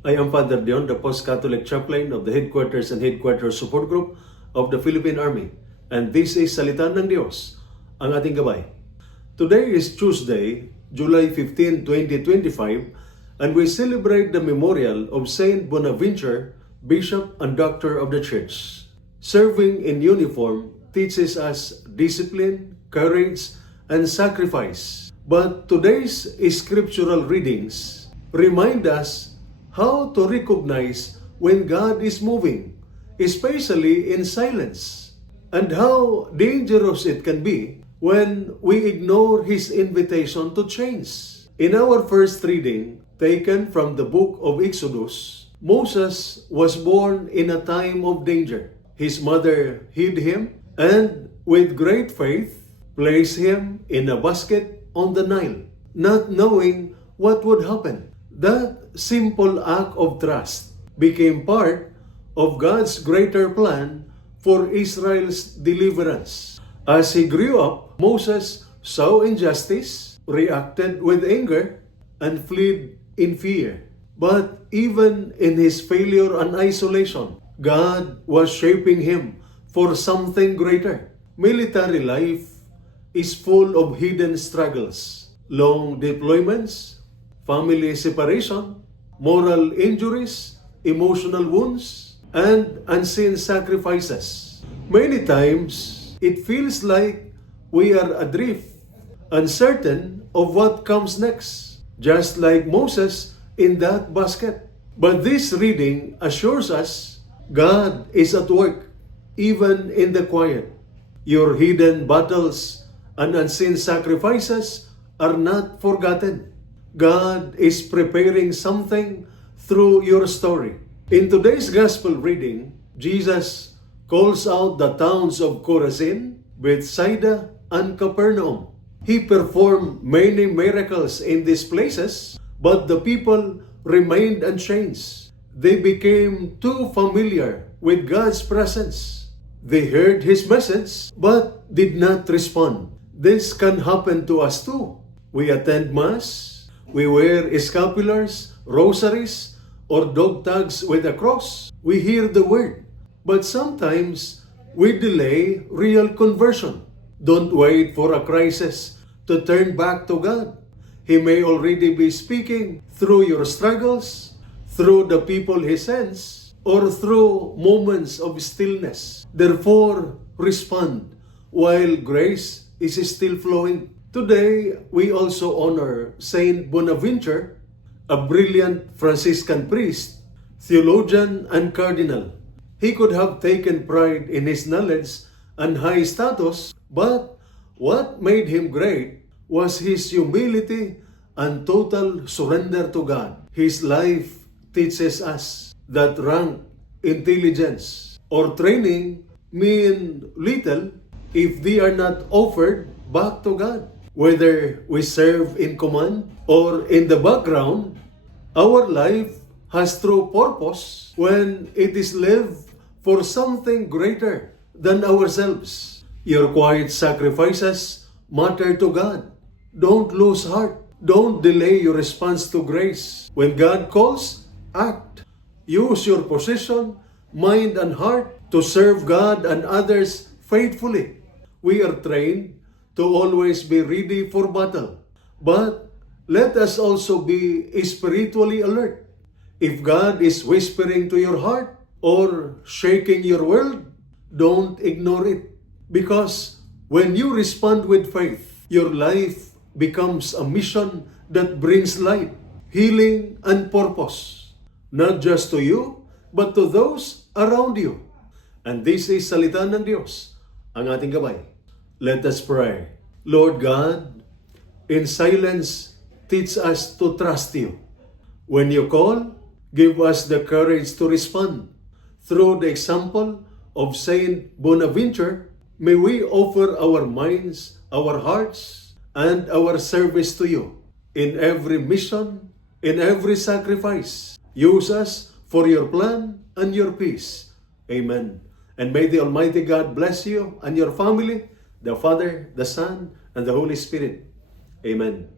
I am Father Dion, the Post-Catholic Chaplain of the Headquarters and Headquarters Support Group of the Philippine Army. And this is Salita ng Diyos, ang ating gabay. Today is Tuesday, July 15, 2025, and we celebrate the memorial of Saint Bonaventure, Bishop and Doctor of the Church. Serving in uniform teaches us discipline, courage, and sacrifice. But today's scriptural readings remind us how to recognize when God is moving, especially in silence, and how dangerous it can be when we ignore His invitation to change. In our first reading, taken from the book of Exodus, Moses was born in a time of danger. His mother hid him and, with great faith, placed him in a basket on the Nile, not knowing what would happen. That simple act of trust became part of God's greater plan for Israel's deliverance. As he grew up, Moses saw injustice, reacted with anger, and fled in fear. But even in his failure and isolation, God was shaping him for something greater. Military life is full of hidden struggles, long deployments, family separation, moral injuries, emotional wounds, and unseen sacrifices. Many times, it feels like we are adrift, uncertain of what comes next, just like Moses in that basket. But this reading assures us God is at work, even in the quiet. Your hidden battles and unseen sacrifices are not forgotten. God is preparing something through your story. In today's gospel reading, Jesus calls out the towns of Chorazin, Bethsaida, and Capernaum. He performed many miracles in these places, but the people remained unchanged. They became too familiar with God's presence. They heard His message, but did not respond. This can happen to us too. We attend Mass, we wear scapulars, rosaries, or dog tags with a cross. We hear the word, but sometimes we delay real conversion. Don't wait for a crisis to turn back to God. He may already be speaking through your struggles, through the people He sends, or through moments of stillness. Therefore, respond while grace is still flowing. Today, we also honor Saint Bonaventure, a brilliant Franciscan priest, theologian, and cardinal. He could have taken pride in his knowledge and high status, but what made him great was his humility and total surrender to God. His life teaches us that rank, intelligence, or training mean little if they are not offered back to God. Whether we serve in command or in the background, our life has true purpose when it is lived for something greater than ourselves. Your quiet sacrifices matter to God. Don't lose heart. Don't delay your response to grace. When God calls, act. Use your position, mind, and heart to serve God and others faithfully. We are trained to always be ready for battle. But let us also be spiritually alert. If God is whispering to your heart or shaking your world, don't ignore it. Because when you respond with faith, your life becomes a mission that brings light, healing, and purpose. Not just to you, but to those around you. And this is Salita ng Diyos, ang ating gabay. Let us pray. Lord God, in silence, teach us to trust You. When You call, give us the courage to respond. Through the example of Saint Bonaventure, may we offer our minds, our hearts, and our service to You. In every mission, in every sacrifice, use us for Your plan and Your peace. Amen. And may the Almighty God bless you and your family, the Father, the Son, and the Holy Spirit. Amen.